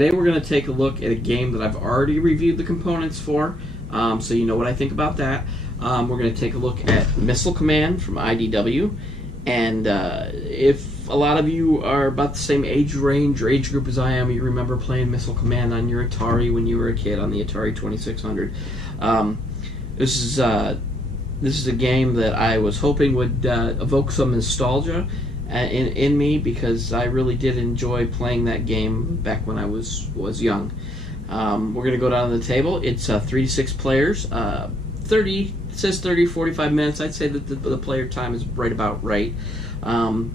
today we're going to take a look at a game that I've already reviewed the components for, so you know what I think about that. We're going to take a look at Missile Command from IDW, and if a lot of you are about the same age range or age group as I am, you remember playing Missile Command on your Atari when you were a kid, on the Atari 2600. This is a game that I was hoping would evoke some nostalgia in me, because I really did enjoy playing that game back when I was young. We're going to go down to the table. It's 3 to 6 players. 30, it says 30 to 45 minutes. I'd say that the player time is right about right. 3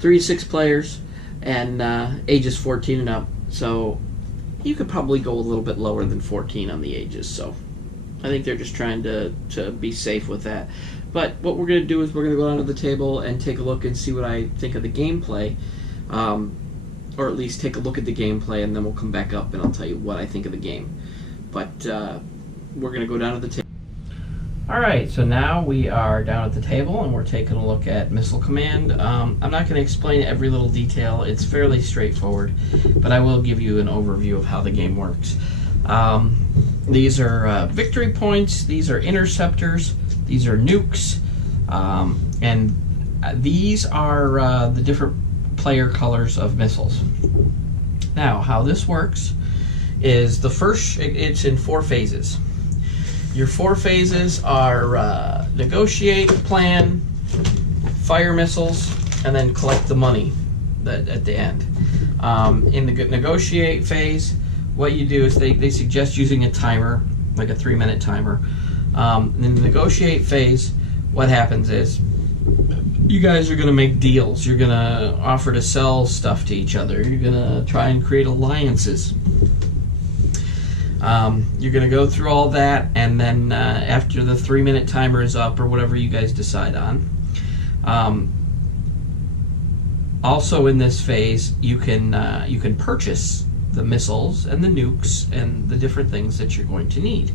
to 6 players, and ages 14 and up. So you could probably go a little bit lower than 14 on the ages. So I think they're just trying to be safe with that. But what we're going to do is we're going to go down to the table and take a look and see what I think of the gameplay, or at least take a look at the gameplay, and then we'll come back up and I'll tell you what I think of the game. But we're going to go down to the table. Alright, so now we are down at the table and we're taking a look at Missile Command. I'm not going to explain every little detail. It's fairly straightforward, but I will give you an overview of how the game works. These are victory points, these are interceptors, these are nukes, and these are the different player colors of missiles. Now, how this works is the first, it's in 4 phases. Your 4 phases are negotiate, plan, fire missiles, and then collect the money at the end. In the negotiate phase, what you do is they suggest using a timer, like a 3-minute timer. In the negotiate phase, what happens is you guys are going to make deals. You're going to offer to sell stuff to each other. You're going to try and create alliances. You're going to go through all that, and then after the 3-minute timer is up, or whatever you guys decide on. Also in this phase, you can purchase the missiles and the nukes and the different things that you're going to need.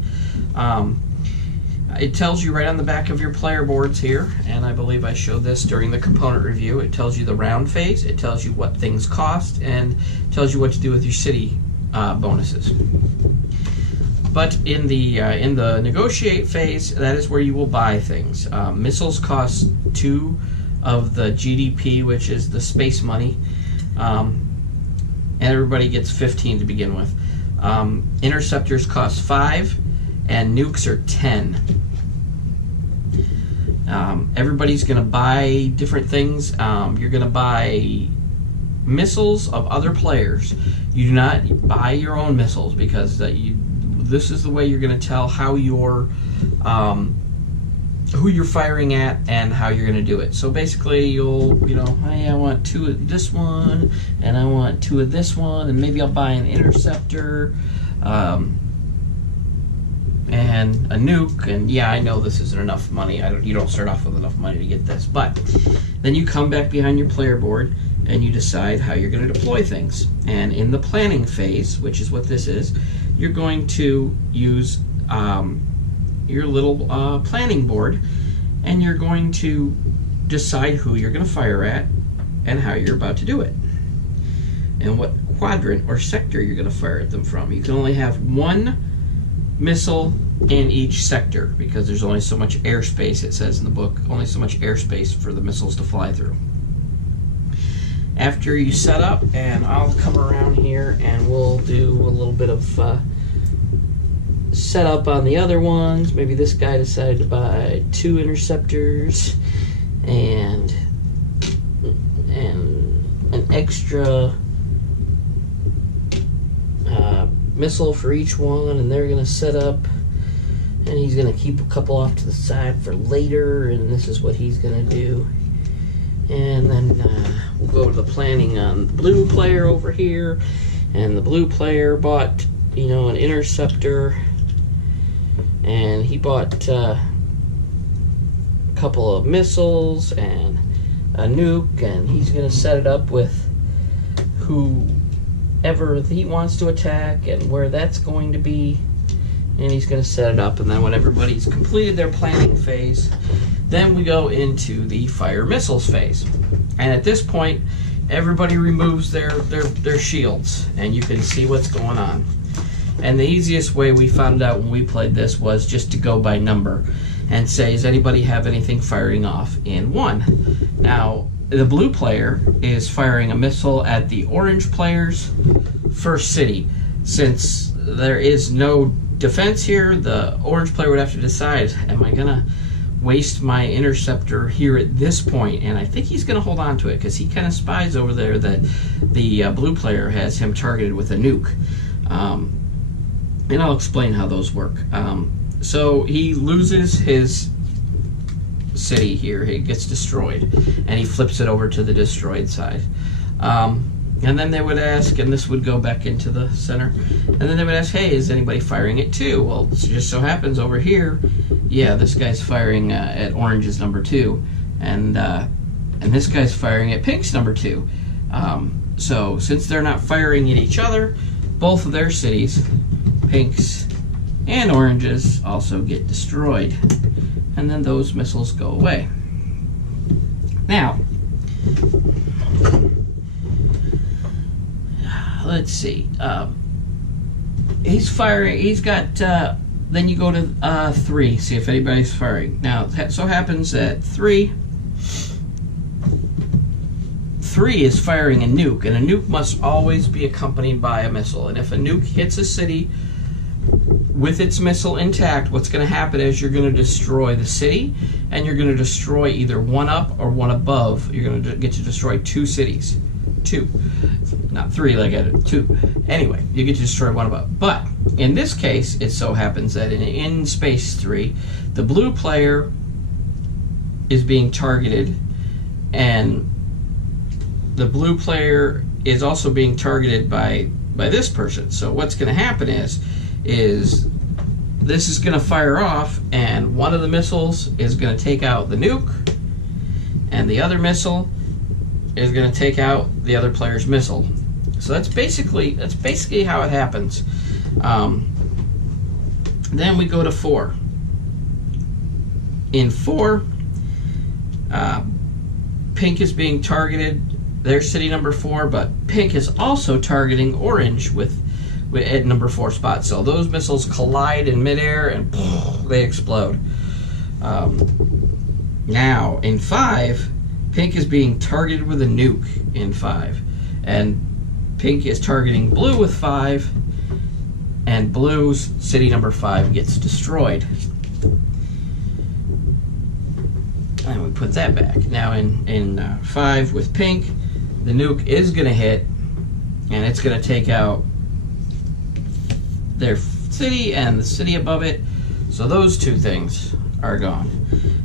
It tells you right on the back of your player boards here, and I believe I showed this during the component review. It tells you the round phase, it tells you what things cost, and tells you what to do with your city bonuses. But in the negotiate phase, that is where you will buy things. Missiles cost 2 of the GDP, which is the space money, and everybody gets 15 to begin with. Interceptors cost 5, and nukes are 10. Everybody's going to buy different things. You're going to buy missiles of other players. You do not buy your own missiles, because this is the way you're going to tell how you're who you're firing at and how you're going to do it. So basically, hey, I want 2 of this one, and I want 2 of this one, and maybe I'll buy an interceptor and a nuke. And yeah, I know this isn't enough money. You don't start off with enough money to get this, but then you come back behind your player board and you decide how you're going to deploy things. And in the planning phase, which is what this is, you're going to use your little planning board, and you're going to decide who you're going to fire at and how you're about to do it, and what quadrant or sector you're going to fire at them from. You can only have 1 missile in each sector, because there's only so much airspace, it says in the book, only so much airspace for the missiles to fly through. After you set up, and I'll come around here and we'll do a little bit of setup on the other ones. Maybe this guy decided to buy 2 interceptors and an extra missile for each one, and they're going to set up, and he's going to keep a couple off to the side for later, and this is what he's going to do. And then we'll go to the planning on the blue player over here, and the blue player bought, an interceptor, and he bought a couple of missiles and a nuke, and he's going to set it up with whoever he wants to attack and where that's going to be, and he's going to set it up. And then when everybody's completed their planning phase, then we go into the fire missiles phase. And at this point, everybody removes their shields, and you can see what's going on. And the easiest way we found out when we played this was just to go by number and say, does anybody have anything firing off in 1? Now, the blue player is firing a missile at the orange player's first city. Since there is no defense here, the orange player would have to decide, am I going to waste my interceptor here at this point? And I think he's going to hold on to it because he kind of spies over there that the blue player has him targeted with a nuke. And I'll explain how those work. So he loses his city here. He gets destroyed, and he flips it over to the destroyed side. And then they would ask, and this would go back into the center, and then they would ask, hey, is anybody firing it too? Well, it just so happens over here, yeah, this guy's firing at orange's number 2, and this guy's firing at pink's number 2. So since they're not firing at each other, both of their cities, pink's and orange's, also get destroyed, and then those missiles go away. Now, let's see. He's firing. He's got. Then you go to 3. See if anybody's firing. Now, it so happens that 3 is firing a nuke, and a nuke must always be accompanied by a missile. And if a nuke hits a city with its missile intact, what's going to happen is you're going to destroy the city, and you're going to destroy either one up or one above. You're going to get to destroy 2 cities. 2. Not 3 like I did, 2. Anyway, you get to destroy one above. But in this case, it so happens that in Space 3, the blue player is being targeted, and the blue player is also being targeted by this person. So what's going to happen is this is going to fire off, and one of the missiles is going to take out the nuke, and the other missile is going to take out the other player's missile. So that's basically how it happens. Then we go to 4. In 4, pink is being targeted. Their city number 4, but pink is also targeting orange with at number 4 spot. So those missiles collide in midair and they explode. Now in 5, pink is being targeted with a nuke in 5, and pink is targeting blue with 5, and blue's city number 5 gets destroyed. And we put that back. Now in 5 with pink, the nuke is going to hit, and it's going to take out their city and the city above it. So those 2 things are gone.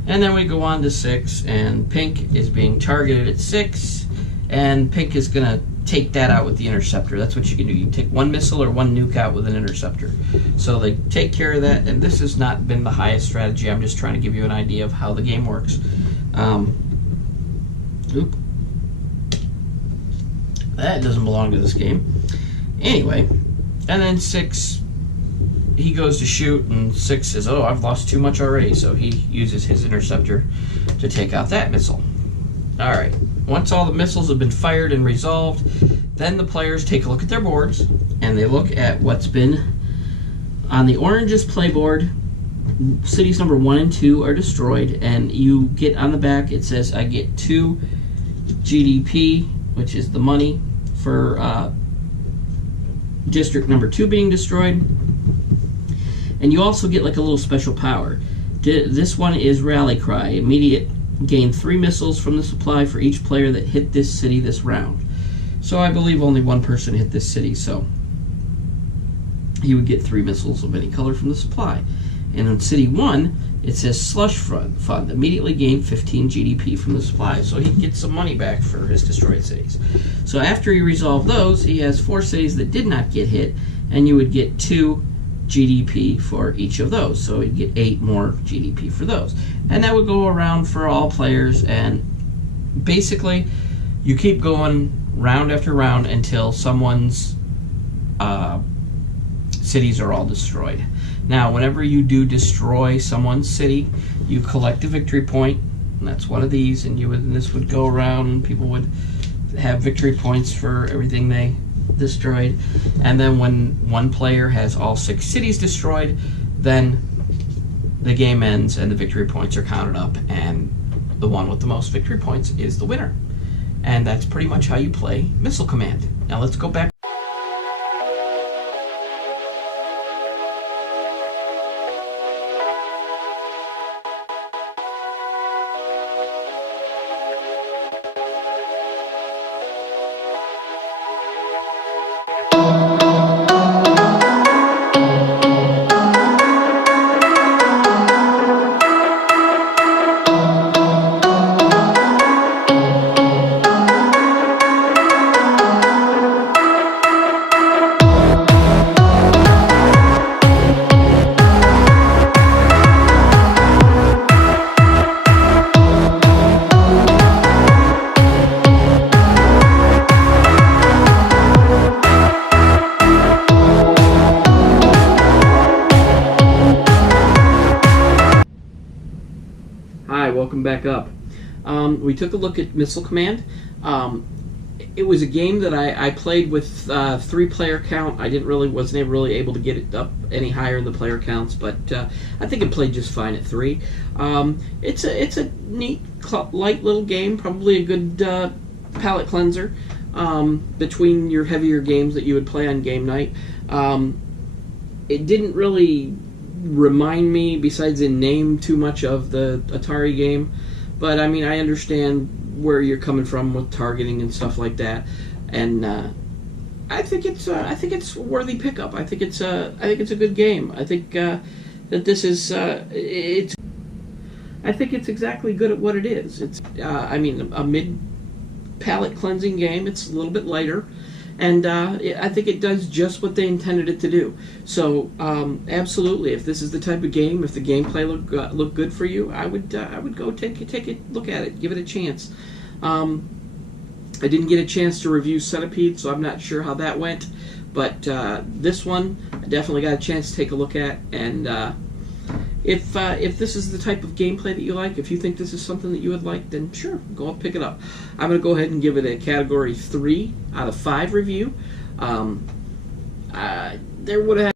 And then we go on to 6, and pink is being targeted at 6, and pink is going to take that out with the interceptor. That's what you can do. You can take 1 missile or 1 nuke out with an interceptor. So they take care of that, and this has not been the highest strategy. I'm just trying to give you an idea of how the game works. That doesn't belong to this game. Anyway, and then 6, he goes to shoot, and 6 says, oh, I've lost too much already, so he uses his interceptor to take out that missile. Alright, once all the missiles have been fired and resolved, then the players take a look at their boards, and they look at what's been on the orange's playboard. Cities number 1 and 2 are destroyed, and you get on the back, it says, I get 2 GDP, which is the money for district number 2 being destroyed. And you also get like a little special power. This one is Rally Cry. Immediate gain 3 missiles from the supply for each player that hit this city this round. So I believe only 1 person hit this city, so he would get 3 missiles of any color from the supply. And in City 1, it says Slush Fund. Immediately gain 15 GDP from the supply. So he gets some money back for his destroyed cities. So after he resolved those, he has 4 cities that did not get hit, and you would get 2 GDP for each of those. So he'd get 8 more GDP for those. And that would go around for all players, and basically you keep going round after round until someone's cities are all destroyed. Now, whenever you do destroy someone's city, you collect a victory point, and that's one of these, and this would go around, and people would have victory points for everything they destroyed. And then when one player has all 6 cities destroyed, then the game ends and the victory points are counted up, and the one with the most victory points is the winner. And that's pretty much how you play Missile Command. Now let's go back. Hi, welcome back up. We took a look at Missile Command. It was a game that I played with 3-player count. I wasn't really able to get it up any higher in the player counts, but I think it played just fine at 3. It's a neat, light little game. Probably a good palate cleanser between your heavier games that you would play on game night. It didn't really remind me, besides in name, too much of the Atari game, but I mean, I understand where you're coming from with targeting and stuff like that, and I think it's a worthy pickup. I think it's a good game. I think that this is I think it's exactly good at what it is. It's I mean, a mid palate cleansing game. It's a little bit lighter. And I think it does just what they intended it to do. So absolutely, if this is the type of game, if the gameplay look good for you, I would go take a look at it, give it a chance. I didn't get a chance to review Centipede, so I'm not sure how that went. But this one, I definitely got a chance to take a look at. And if this is the type of gameplay that you like, if you think this is something that you would like, then sure, go and pick it up. I'm going to go ahead and give it a category 3 out of 5 review. There would have